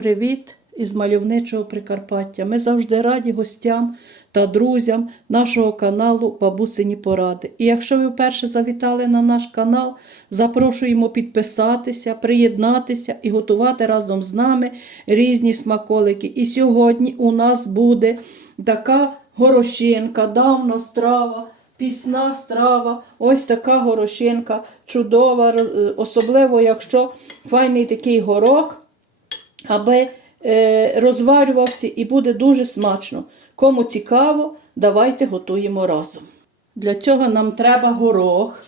Привіт із мальовничого Прикарпаття. Ми завжди раді гостям та друзям нашого каналу Бабусині Поради. І якщо ви вперше завітали на наш канал, запрошуємо підписатися, приєднатися і готувати разом з нами різні смаколики. І сьогодні у нас буде така горошинка, давна страва. Пісна страва, ось така горошинка, чудова, особливо якщо файний такий горох, аби е, розварювався і буде дуже смачно. Кому цікаво, давайте готуємо разом. Для цього нам треба горох.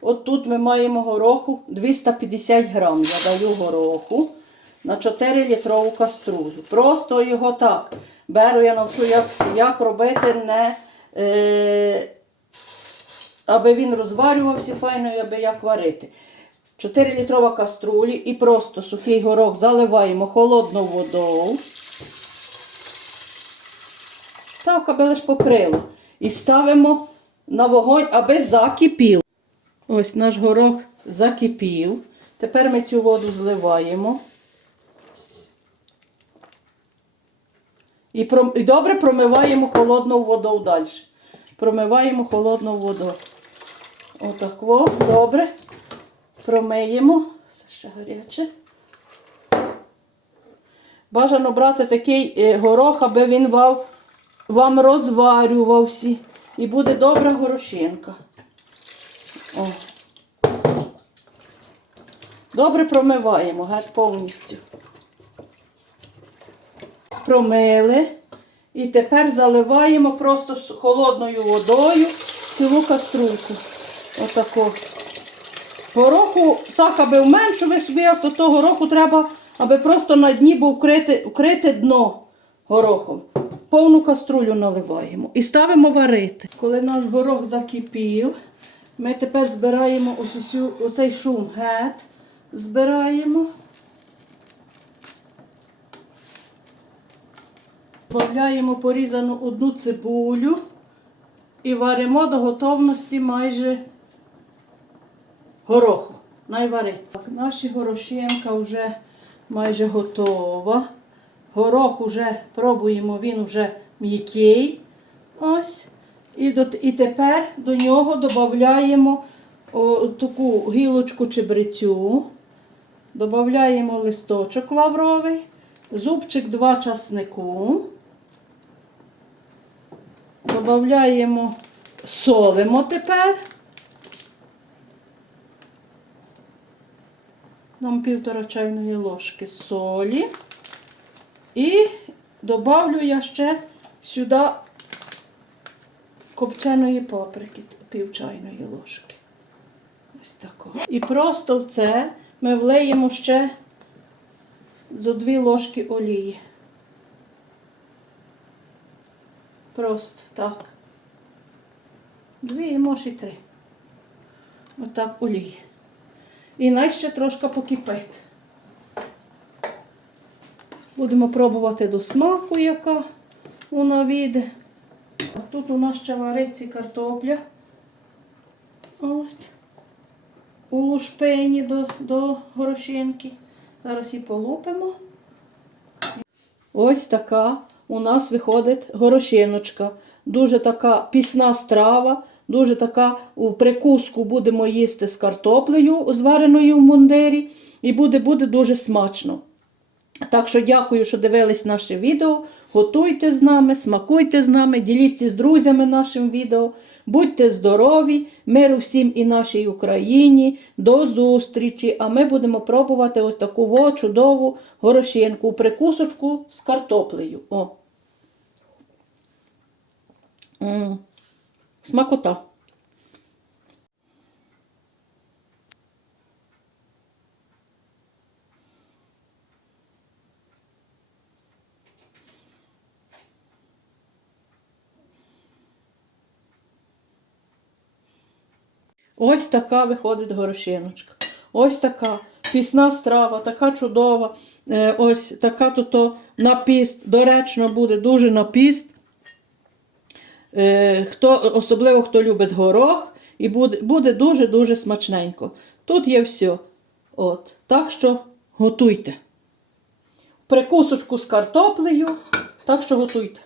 От тут ми маємо гороху 250 грам. Я даю гороху на 4 літрову каструлю. Просто його так беру, я навчу, як, як робити, не, е, аби він розварювався файно, і аби як варити. 4 літрова каструлі і просто сухий горох заливаємо холодною водою. Так, аби лиш покрило. І ставимо на вогонь, аби закипів. Ось наш горох закипів. Тепер ми цю воду зливаємо. І, пром... і добре промиваємо холодною водою далі. Промиваємо холодною водою. Отак, добре. Промиємо. Це ще гаряче. Бажано брати такий е, горох, аби він вам, вам розварювався. І буде добра горошинка. О. Добре промиваємо, геть повністю. Промили. І тепер заливаємо просто холодною водою цілу каструльку. Отако. Гороху, так, аби вменшувати собі, то того гороху треба, аби просто на дні був вкрити, вкрити дно горохом. Повну каструлю наливаємо і ставимо варити. Коли наш горох закипів, ми тепер збираємо ось усю- оцей шум гет. Збираємо. Додаємо порізану одну цибулю і варимо до готовності майже гороху. Найвариться. Наша горошинка вже майже готова. Горох вже пробуємо, він вже м'який. Ось. І, до, і тепер до нього додаємо таку гілочку чебрецю. Додаємо листочок лавровий, зубчик два часнику. Додаємо, солимо тепер. Нам півтора чайної ложки солі. І добавлю я ще сюди копченої паприки, пів чайної ложки. Ось такого. І просто в це ми влиємо ще зо дві ложки олії. Просто так. Дві, може і три. Отак олії. І най ще трошки покипить. Будемо пробувати до смаку, яка вона вийде. А Тут у нас ще вариться картопля. Ось. У лушпині до, до горошинки. Зараз її полупимо. Ось така у нас виходить горошиночка. Дуже така пісна страва, дуже така у прикуску будемо їсти з картоплею, звареною в мундирі, і буде, буде дуже смачно. Так що дякую, що дивились наше відео. Готуйте з нами, смакуйте з нами, діліться з друзями нашим відео. Будьте здорові, миру всім і нашій Україні. До зустрічі! А ми будемо пробувати ось таку чудову горошинку, прикусочку з картоплею. О. М. Смакота. Ось така виходить горошиночка. Ось така пісна страва, така чудова. Е, ось така тут піст. Доречно буде дуже на піст. Е, хто, особливо хто любить горох, і буде, дуже-дуже смачненько. Тут є все. От. Так що готуйте. прикусочку з картоплею. Так що готуйте.